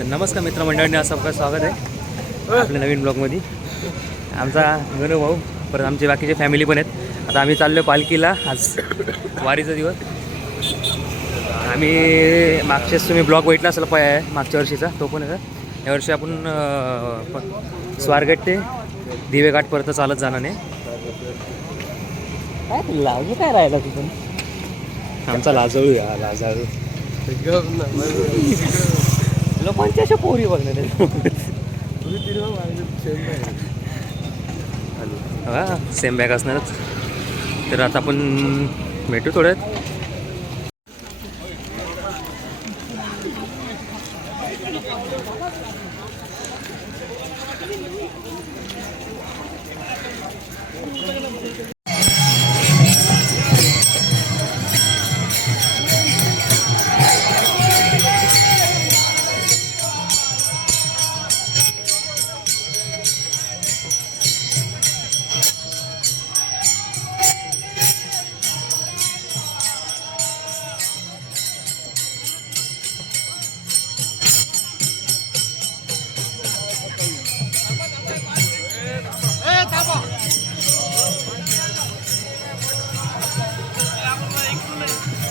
तर नमस्कार मित्रमंडळींनी, असं आपलं स्वागत आहे आपल्या नवीन ब्लॉगमध्ये. आमचा गणू भाऊ परत आमची बाकीचे फॅमिली पण आहेत. आता आम्ही चाललो पालखीला. आज वारीचा दिवस. आम्ही मागच्याच तुम्ही ब्लॉग बघितला असेल मागच्या वर्षीचा, तो पण आहे. यावर्षी आपण स्वारगेट ते दिवेघाटपर्यंत चालत जाणार नाही. काय लावू काय राहिला तिथून आमचा लाजळू या लाजाळू लोकांच्या अशा पोरी बघणार. हा सेम बॅग असणारच. तर आता आपण भेटू थोड्यात.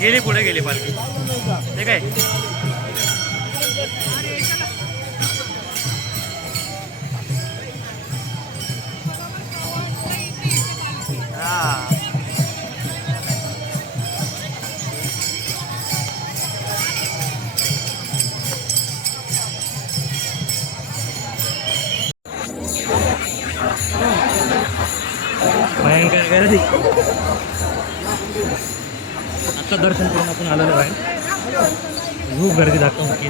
गेली पुढे गेली पालखी. ते काय भयंकर गर्दी. आता दर्शन करून आपण आलेलो आहे. खूप गर्दी दाखवून की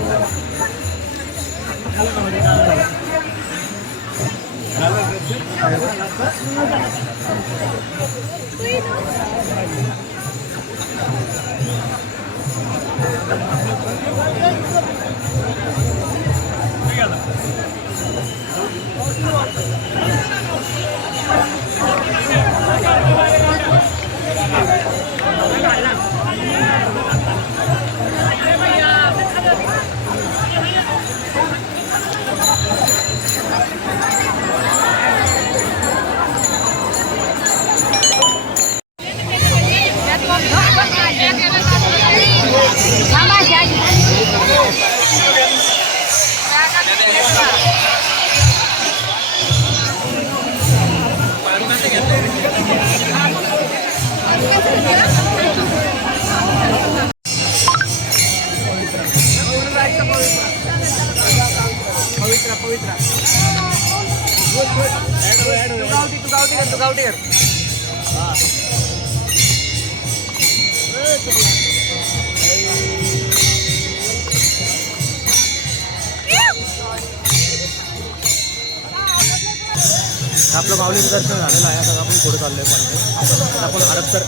आपलं माऊलीचं दर्शन झालेलं आहे. आता आपण पुढे चाललोय. पण आपण हडपसर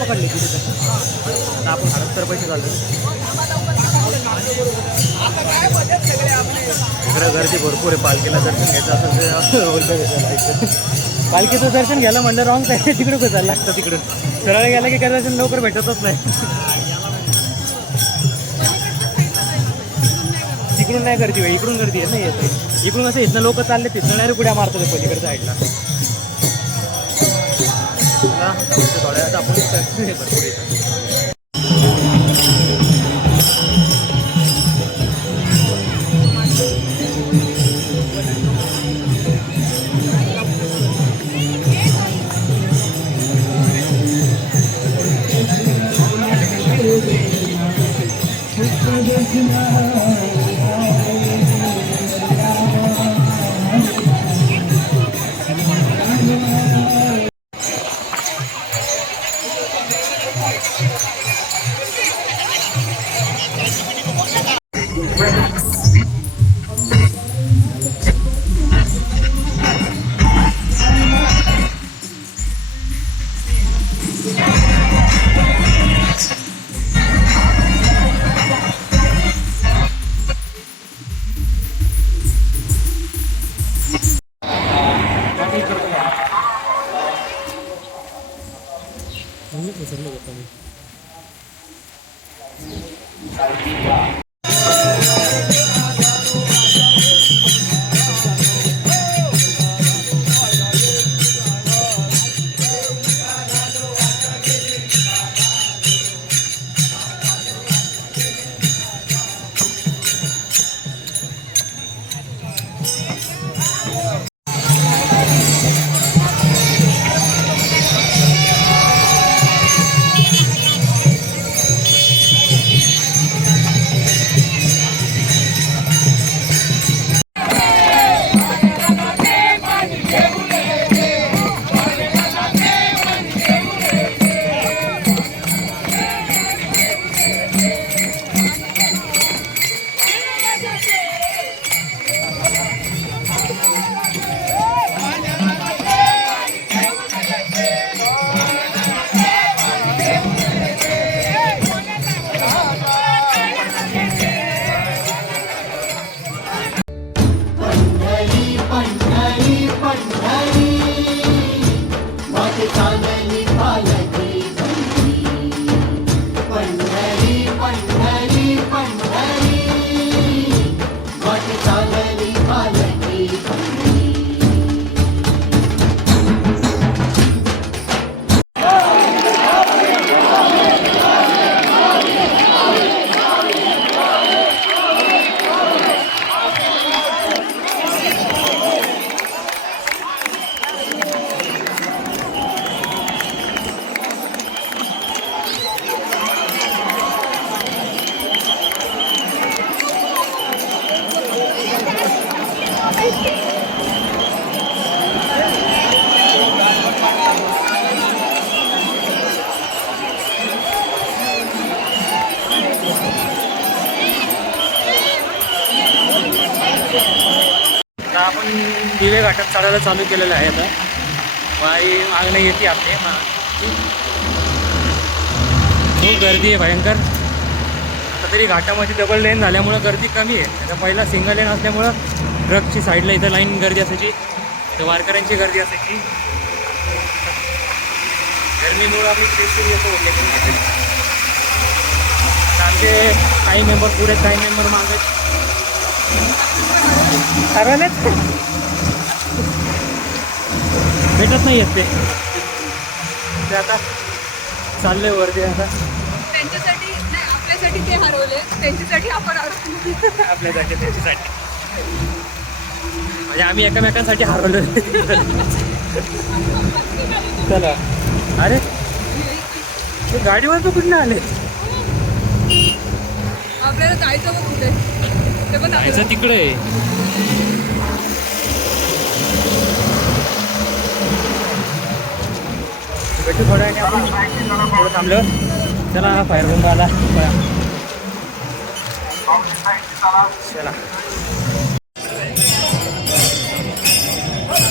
पकडले तिथे. आता आपण हडपसर पैसे चाललो. इकडं गर्दी भरपूर आहे. पालखीला दर्शन घ्यायचं असेल तर पालखीचं दर्शन घ्यायला म्हणलं रॉंग आहे. तिकडे कसं लागतं. तिकडं सरळ गेलं की काय दर्शन लवकर भेटतच नाही. तिकडून नाही गर्दी भाई, इकडून गर्दी आहे ना. येते इकडून असं इथनं लोक चालले, तिथनं नाही पुढ्या मारतात पलीकडच्या साईडला. थोड्या आता आपण भरपूर येतात. आता आपण दिवे घाटात चढायला चालू केलेलं आहे. आता वारी मागणं येते आपले. खूप गर्दी आहे भयंकर. आता तरी घाटामध्ये डबल लेन झाल्यामुळं गर्दी कमी आहे. आता पहिला सिंगल लेन असल्यामुळं ट्रकची साईडला इथं लाईन गर्दी असायची, इथं वारकऱ्यांची गर्दी असायची. गरमीमुळं आम्ही स्पेशल येतो होते. आता आमचे काही मेंबर पुढे, काही मेंबर मागे ठरवलेच भेटत नाही येत ते आता चाललंय वरती. आता त्यांच्यासाठी नाही, आपल्यासाठी ते हरवले, त्यांच्यासाठी आपण हरवले. आपल्यासाठी त्यांच्यासाठी म्हणजे आम्ही एकमेकांसाठी हरवलो. चला. अरे ते गाडीवर तर कुठे आले? आपल्याला जायचं मग कुठे ते पण जायचं तिकडे. भेटू थोड्या वेळाने आपण. थोडं थांबलं. चला फायर बंद आला. चला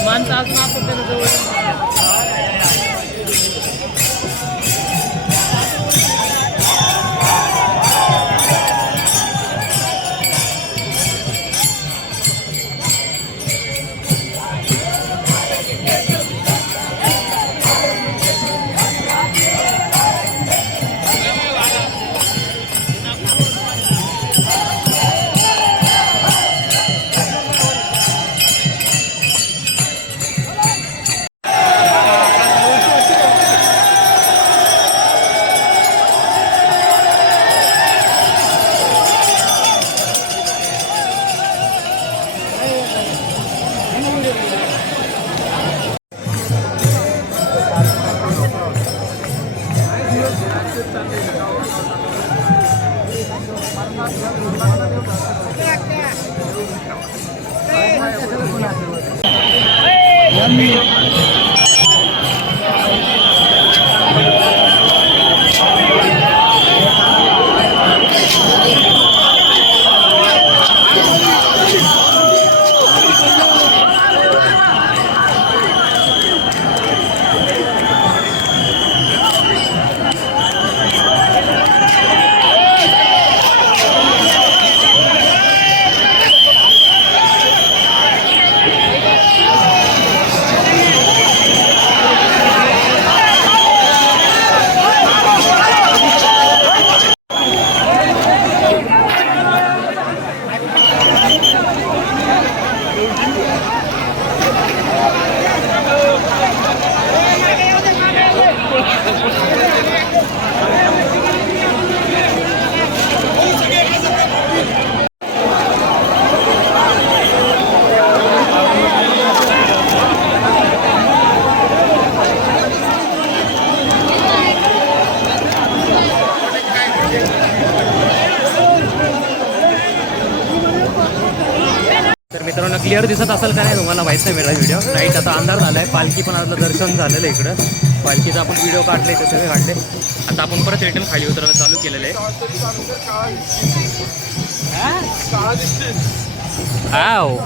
माणसं अजून आपण त्याला जवळ. मित्रांनो क्लिअर दिसत असेल का नाही तुम्हाला माहीत नाही. मेरा व्हिडिओ नाईट आता अंधार झाला आहे. पालखी पण आपलं दर्शन झालेलं आहे इकडं. पालखीचं आपण व्हिडिओ काढले, ते सगळे काढले. आता आपण परत रिटर्न खाली उतरायला चालू केलेलं आहे. हाव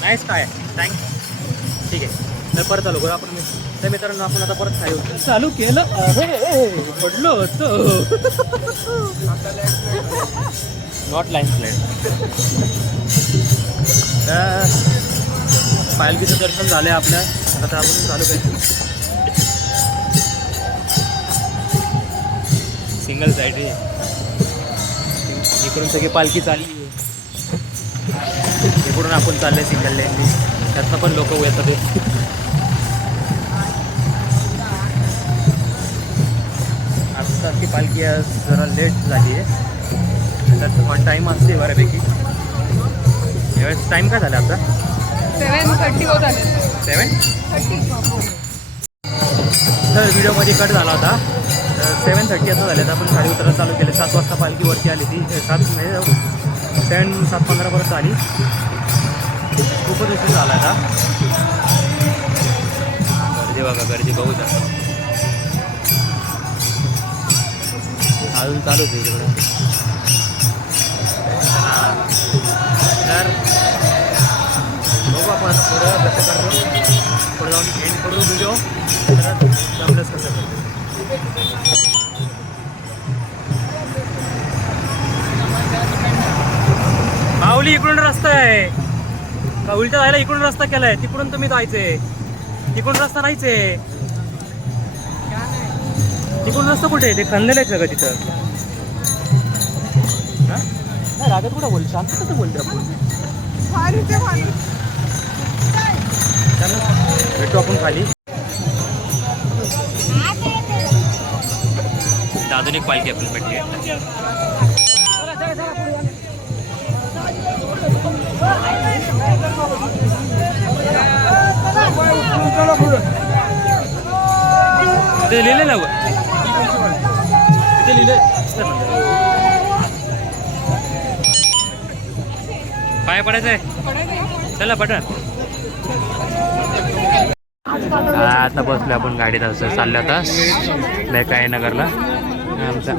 नाईस काय थँक्स. ठीक आहे तर परत चालू करू आपण. तर मित्रांनो आपण आता परत खाली उतर चालू केलं. पडलो होतो. Not landslide. तर पालखीचं दर्शन झालं आहे आपल्या. आता आपण चालू केलं. सिंगल साईड रे. इकडून सगळी पालखी चालली आहे. इकडून आपण चालले सिंगल लेन. त्यातनं पण लोक येतात. आता ती पालखी जरा लेट झाली आहे. त्यात टाईम असते बऱ्यापैकी. यावेळेस टाईम काय झाला आपला? 7:30 होत आले. 7:30. तर व्हिडिओमध्ये कट झाला होता. तर 7:30 असं झाले. तर आपण खाली उतरायला चालू केले. 7 वाजता पालखी वरती आली ती. 7 नाही 7:15 परत आली. खूपच उशीर झाला आता. गर्दी बघा, गर्दी बघू शकता. अजून चालूच आहे इकडं. तर बघू आपण आता पुढं कसं करतो. पुढे जाऊन एंड करू व्हिडिओ. तर जमलंच कसं करतो. माऊली इकडून रस्ता आहे का? उलटा जायला इकडून रस्ता केलाय, तिकडून तुम्ही जायचंय. तिकडून रस्ता नाहीच आहे. तिकडून रस्ता कुठे आहे? ते खणलेलं आहे सगळं तिथं. हा नाही रागात कुठं बोल, शांत कसं बोलते आपण. भेटू आपण खाली. आधुनिक पालखी आपण भेटली. ते लिहिले ना ते लिहिले. पाय पडायचंय. चला पटन. आता बसलो आपण गाडीत. असं चाललं आता काय नगरला. आमचा